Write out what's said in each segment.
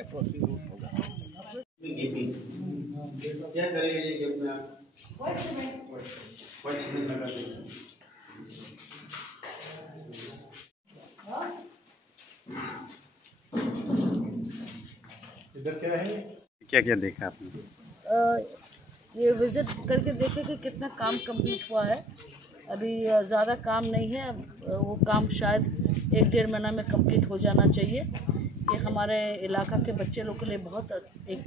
Approaching root होगा। क्या करेंगे ये गेम में आप? व्हाइट सीमेंट लगा देंगे। इधर क्या है? क्या क्या देखा आपने? ये विज़िट करके देखे कि कितना काम कंप्लीट हुआ है। अभी ज़्यादा काम नहीं है, वो काम शायद 1-1.5 महीना में कंप्लीट हो जाना चाहिए। ये हमारे इलाका के बच्चे लोग के लिए बहुत एक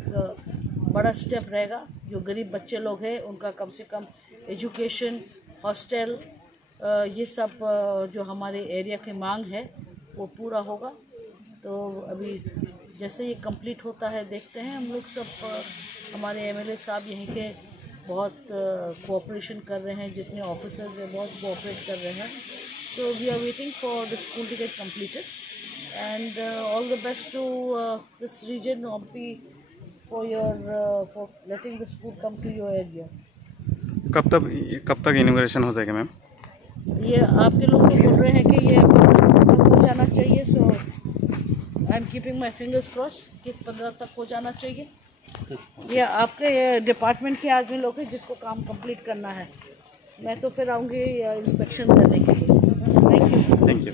बड़ा स्टेप रहेगा। जो गरीब बच्चे लोग हैं उनका कम से कम एजुकेशन, हॉस्टल, ये सब जो हमारे एरिया की मांग है वो पूरा होगा। तो अभी जैसे ये कंप्लीट होता है देखते हैं। हम लोग सब हमारे एमएलए साहब यहीं के बहुत कोऑपरेशन कर रहे हैं, जितने ऑफिसर्स हैं बहुत कोऑपरेट कर रहे हैं। So we are waiting for the school to get completed and all the best to this region ओमपी for letting the school come to your area. कब तक इनॉग्रेशन हो जाएगा मैम? ये आपके लोग तो बोल रहे हैं कि ये 15 तक हो जाना चाहिए। So I am keeping my fingers cross कि 15 तक हो जाना चाहिए। ये आपके डिपार्टमेंट के आदमी लोग हैं जिसको काम कंप्लीट करना है। मैं तो फिर आऊँगी इंस्पेक्शन करने के लिए। Thank you.